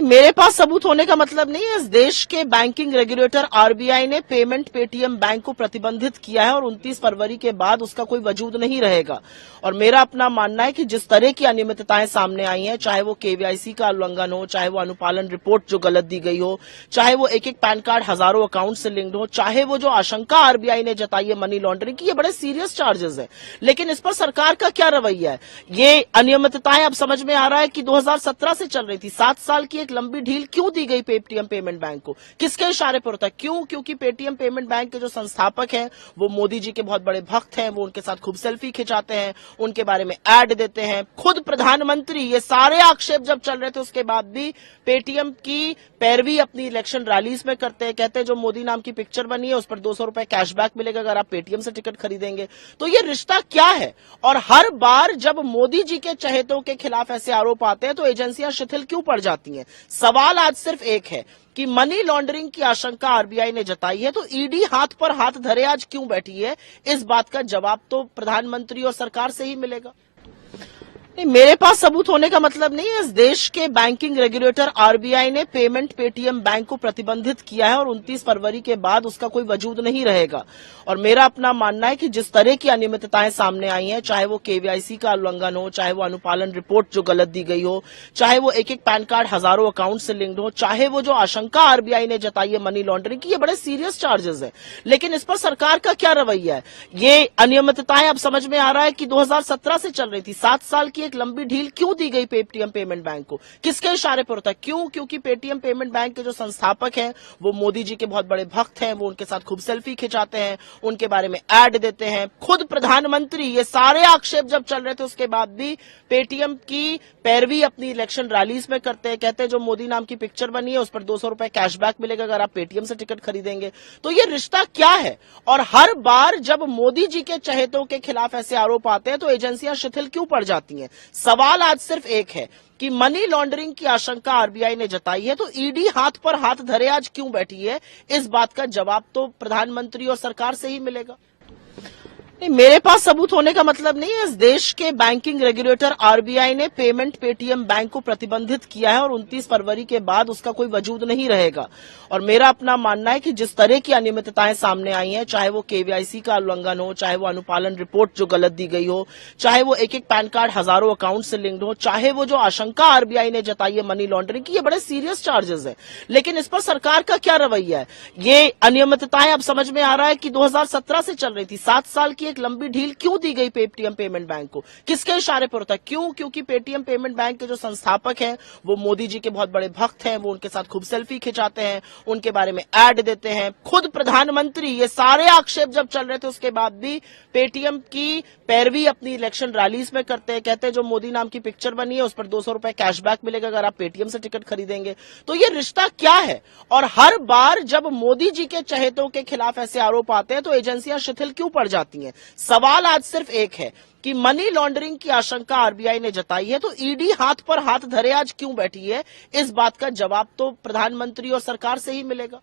नहीं, मेरे पास सबूत होने का मतलब नहीं है। इस देश के बैंकिंग रेगुलेटर आरबीआई ने पेमेंट पेटीएम बैंक को प्रतिबंधित किया है और 29 फरवरी के बाद उसका कोई वजूद नहीं रहेगा। और मेरा अपना मानना है कि जिस तरह की अनियमितताएं सामने आई हैं, चाहे वो केवीआईसी का उल्लंघन हो, चाहे वो अनुपालन रिपोर्ट जो गलत दी गई हो, चाहे वो एक एक पैन कार्ड हजारों अकाउंट से लिंक्ड हो, चाहे वो जो आशंका आरबीआई ने जताई है मनी लॉन्ड्रिंग की, ये बड़े सीरियस चार्जेस है। लेकिन इस पर सरकार का क्या रवैया है? ये अनियमितताएं अब समझ में आ रहा है कि 2017 से चल रही थी। 7 साल की एक लंबी ढील क्यों दी गई पेटीएम पेमेंट बैंक को? किसके इशारे पर होता है? क्यों? क्योंकि पेटीएम पेमेंट बैंक के जो संस्थापक हैं वो मोदी जी के बहुत बड़े भक्त हैं। वो उनके साथ खूब सेल्फी खिंचाते हैं, उनके बारे में ऐड देते हैं। खुद प्रधानमंत्री, ये सारे आक्षेप जब चल रहे थे उसके बाद भी पेटीएम की पैरवी अपनी इलेक्शन रैलीज में करते हैं। कहते हैं जो मोदी नाम की पिक्चर बनी है उस पर 200 रुपए कैशबैक मिलेगा अगर आप पेटीएम से टिकट खरीदेंगे। तो ये रिश्ता क्या है? और हर बार जब मोदी जी के चहेतों के खिलाफ ऐसे आरोप आते हैं तो एजेंसियां शिथिल क्यों पड़ जाती हैं? सवाल आज सिर्फ एक है कि मनी लॉन्ड्रिंग की आशंका आरबीआई ने जताई है तो ईडी हाथ पर हाथ धरे आज क्यों बैठी है? इस बात का जवाब तो प्रधानमंत्री और सरकार से ही मिलेगा। नहीं, मेरे पास सबूत होने का मतलब नहीं है। इस देश के बैंकिंग रेगुलेटर आरबीआई ने पेमेंट पेटीएम बैंक को प्रतिबंधित किया है और 29 फरवरी के बाद उसका कोई वजूद नहीं रहेगा। और मेरा अपना मानना है कि जिस तरह की अनियमितताएं सामने आई हैं, चाहे वो केवीआईसी का उल्लंघन हो, चाहे वो अनुपालन रिपोर्ट जो गलत दी गई हो, चाहे वो एक एक पैन कार्ड हजारों अकाउंट से लिंक्ड हो, चाहे वो जो आशंका आरबीआई ने जताई है मनी लॉन्ड्रिंग की, ये बड़े सीरियस चार्जेस है। लेकिन इस पर सरकार का क्या रवैया है? ये अनियमितताएं अब समझ में आ रहा है कि 2017 से चल रही थी। 7 साल की एक लंबी ढील क्यों दी गई पेटीएम पेमेंट बैंक को? किसके इशारे पर होता है? क्यों? क्योंकि पेटीएम पेमेंट बैंक के जो संस्थापक हैं वो मोदी जी के बहुत बड़े भक्त हैं। वो उनके साथ खूब सेल्फी खिंचाते हैं, उनके बारे में ऐड देते हैं। खुद प्रधानमंत्री, ये सारे आक्षेप जब चल रहे थे उसके बाद भी पेटीएम की पैरवी अपनी इलेक्शन रैलीज में करते हैं। कहते हैं जो मोदी नाम की पिक्चर बनी है उस पर 200 रुपए कैशबैक मिलेगा अगर आप पेटीएम से टिकट खरीदेंगे। तो ये रिश्ता क्या है? और हर बार जब मोदी जी के चहेतों के खिलाफ ऐसे आरोप आते हैं तो एजेंसियां शिथिल क्यों पड़ जाती हैं? सवाल आज सिर्फ एक है कि मनी लॉन्ड्रिंग की आशंका आरबीआई ने जताई है तो ईडी हाथ पर हाथ धरे आज क्यों बैठी है? इस बात का जवाब तो प्रधानमंत्री और सरकार से ही मिलेगा। नहीं, मेरे पास सबूत होने का मतलब नहीं है। इस देश के बैंकिंग रेगुलेटर आरबीआई ने पेमेंट पेटीएम बैंक को प्रतिबंधित किया है और 29 फरवरी के बाद उसका कोई वजूद नहीं रहेगा। और मेरा अपना मानना है कि जिस तरह की अनियमितताएं सामने आई हैं, चाहे वो केवीआईसी का उल्लंघन हो, चाहे वो अनुपालन रिपोर्ट जो गलत दी गई हो, चाहे वो एक एक पैन कार्ड हजारों अकाउंट से लिंक्ड हो, चाहे वो जो आशंका आरबीआई ने जताई है मनी लॉन्ड्रिंग की, ये बड़े सीरियस चार्जेस है। लेकिन इस पर सरकार का क्या रवैया है? ये अनियमितताएं अब समझ में आ रहा है कि 2017 से चल रही थी। 7 साल की एक लंबी ढील क्यों दी गई पेटीएम पेमेंट बैंक को? किसके इशारे पर होता है? क्यों? क्योंकि पेटीएम पेमेंट बैंक के जो संस्थापक हैं वो मोदी जी के बहुत बड़े भक्त हैं। वो उनके साथ खूब सेल्फी खिंचाते हैं, उनके बारे में ऐड देते हैं। खुद प्रधानमंत्री, ये सारे आक्षेप जब चल रहे थे उसके बाद भी पेटीएम की पैरवी अपनी इलेक्शन रैलीज में करते हैं। कहते हैं जो मोदी नाम की पिक्चर बनी है उस पर 200 रुपए कैशबैक मिलेगा अगर आप पेटीएम से टिकट खरीदेंगे। तो ये रिश्ता क्या है? और हर बार जब मोदी जी के चहेतों के खिलाफ ऐसे आरोप आते हैं तो एजेंसियां शिथिल क्यों पड़ जाती हैं? सवाल आज सिर्फ एक है कि मनी लॉन्ड्रिंग की आशंका आरबीआई ने जताई है तो ईडी हाथ पर हाथ धरे आज क्यों बैठी है? इस बात का जवाब तो प्रधानमंत्री और सरकार से ही मिलेगा।